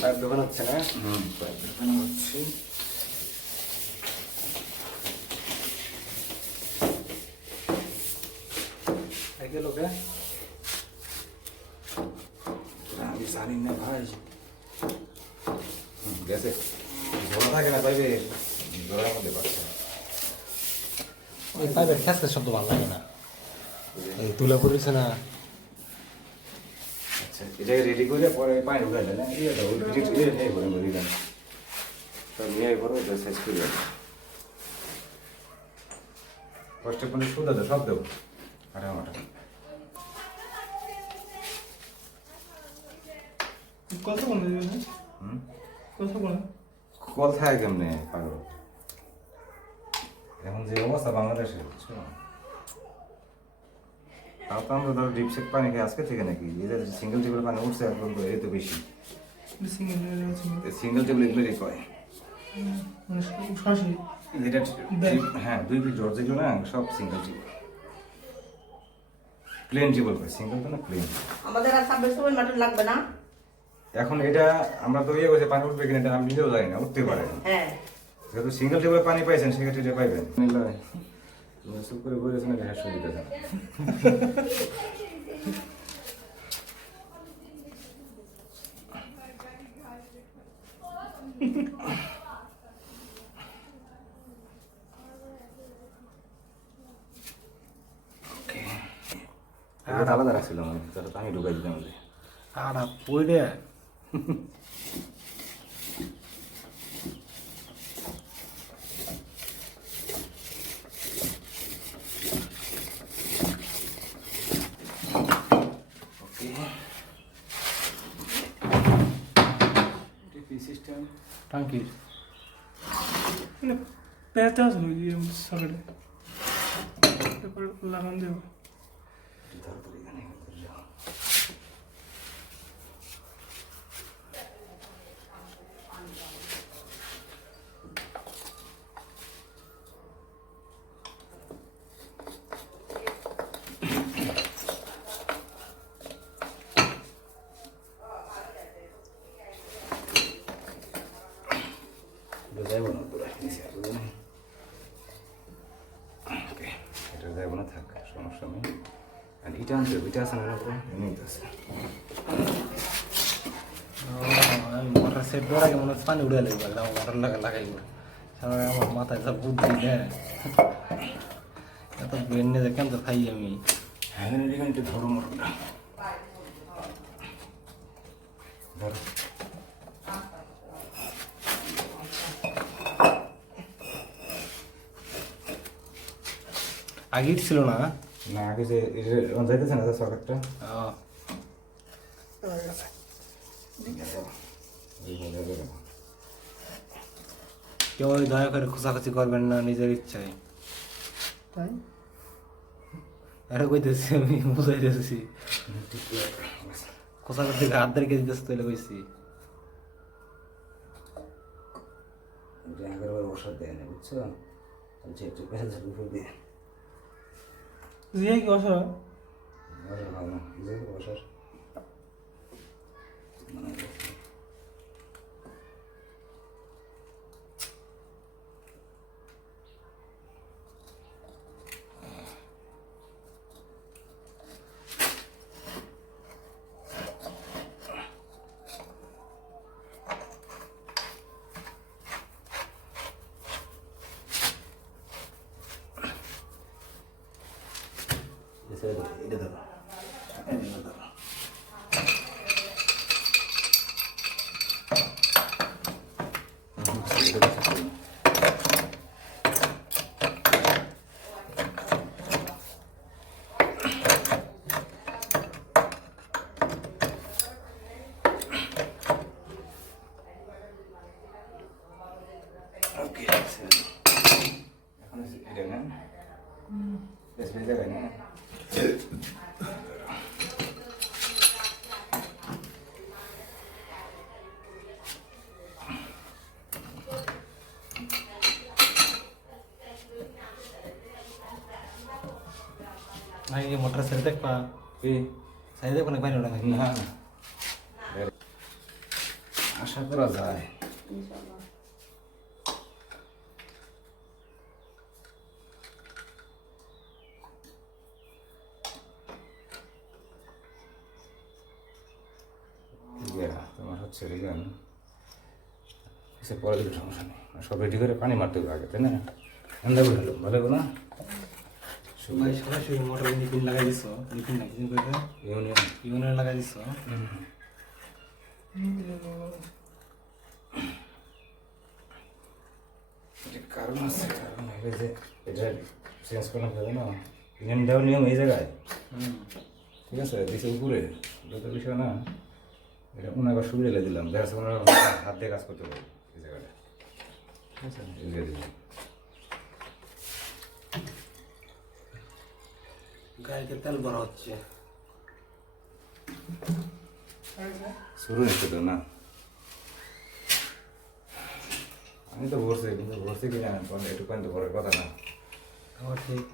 Pipe দোকান হচ্ছে না? পাইপ দোকান হচ্ছে। লোকে আমি জানি না ভাই। গেছে ধরা থাকে না পাইবে, ধরার মধ্যে পাচ্ছে। ওই পাইপের খ্যাসকে শব্দ ভালো লাগে না, এই তুলে পড়েছে না। আচ্ছা, এটাকে রেডি করে পরে পানি ঢুকাইলে না, ইয়ে তো নিয়ে করে বলি না, সব নিয়ে পরে ওটা শেষ করে যাবে। কষ্টে কোনো সুদা তো সব দেবো আটা মাটা। কথা বলে কথা বলে কল থাকে কেমনে পাগল, এখন যে অবস্থা বাংলাদেশে বুঝছো। তাও তো আমরা ধরো ডিপ সেট পানি খাই আজকে থেকে নাকি, এদের সিঙ্গেল টেবিল পানি উঠছে একদম করে, এই তো বেশি সিঙ্গেল টেবিল এগুলোই কয়। মানে সরাসরি যেটা হ্যাঁ 2 ফিট জোর যেগুলো না সব সিঙ্গেল টেবিল, প্লেন টেবিল কয়, সিঙ্গেল তো না প্লেন। আমাদের আর 26 সময় মাটন লাগবে না। এখন এটা আমরা তো ইয়ে করছি পানি উঠবে কিনা এটা আমি নিজেও জানি না, উঠতে পারে। হ্যাঁ যেহেতু সিঙ্গেল টেবিলে পানি পাইছেন সেক্ষেত্রে এটা পাইবেন। তুমি চুপ করে বলেছেন দেখা সুবিধা জানা। আলাদা রাখছিলাম আমি, তাহলে পানি ঢুকাই দিতাম। আর পড়ে সিস্টেম টাঙ্কির মানে পেতে আছে ওই সকালে তারপর লাগান দেবো। যাইব না তো ওকে, এটা যাইব না, থাক সমস্যা নেই। আর এটা আনতে এটা আছে না উপরে, এমনি আছে। মোটর সেট দেওয়ার আগে মনে হচ্ছে পানি উড়ে লাগবে, মোটর লাগাইব। আমার মাথায় সব বুদ্ধি দেয়, এত ব্রেন নিয়ে কেন তো খাই আমি। হ্যাঁ এখানে একটু ধরো মোটরটা, ধরো। আগে ছিল না না আগে যে যাইতেছে না সরকারটা, কেউ দয়া করে খোঁচাখুচি করবেন না নিজের ইচ্ছায়। তাই আরে কইতেছি আমি বুঝাইতেছি, খোঁচাখুচি হাত ধরে দিতেছে তো কইছি। আগের বার ওষুধ দেয় না বুঝছো, একটু পেশা উপর দিয়ে জিয়া কি অসহায় ভালো না ওষুধ এটা ধরো, এটা ধরো। ওকে এখন এটা না বেশ বেশ যাবে না। ভাই মোটর সাইড দেখবা, সাইড দেখো না পানি ওটা না আশা করা যায়। ইনশাআল্লাহ। তোমার হচ্ছে রিগান সে পরে দিলে সমস্যা নেই, সব রেডি করে পানি মারতে হবে আগে, তাই না? ঠান্ডা করে হলো ভালো হবে না? ভাই সরাসরি মোটর নিপিন লাগাই দিছ, নিপিন না কিছু করে ইউনিয়ন ইউনিয়ন লাগাই দিছ। কারণ আছে, কারণ হলে যে এটা চেঞ্জ করা যাবে না, ইউনিয়ন দেওয়ার নিয়ম এই জায়গায়, ঠিক আছে? দিছে উপরে, এটা তো বিষয় না। এটা ওনাকে সুবিধা লেগে দিলাম, দেখা যাচ্ছে ওনারা হাত দিয়ে কাজ করতে পারবে এই জায়গাটা, ঠিক আছে? এগিয়ে দিলাম। গাড়িতে তেল ভরা হচ্ছে। শুরু হচ্ছে তো না, আমি তো ভরছি, কিন্তু ভরছি কিনা একটু কিন্তু পরের কথা না। আমার ঠিক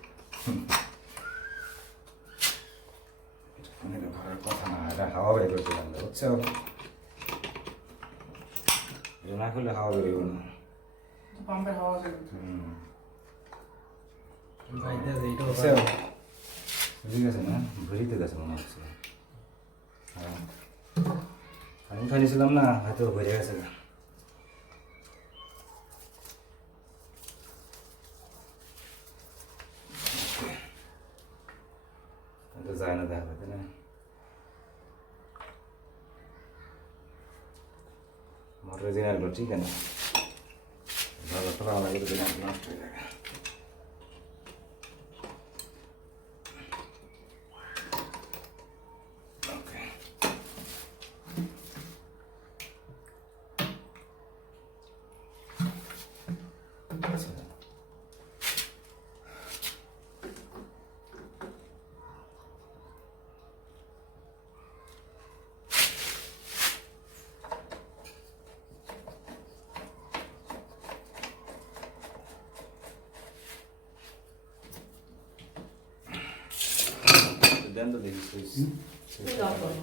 আমি তো ঘরের কথা না, এটা হাওয়া বের করছিলাম, বুঝছো? এটা না করলে হাওয়া বেরোবে না। পাম্পের হাওয়া আছে। ভাই দেখ এইটাও বুঝছো? বুঝে গেছে না, ভরিতে গেছে মনে হচ্ছে। হ্যাঁ, আমি উঠে নিয়েছিলাম না, হয়তো ভরে গেছে। তো যায় না দেখা যাবে না, মোটর জিনারগুলো ঠিক আছে, ভালো ফেলা লাগে তো জিনার নষ্ট হয়ে যাবে। ওকে, আচ্ছা, দেন তো দেখি সুইচ। সুইচ অফ করো।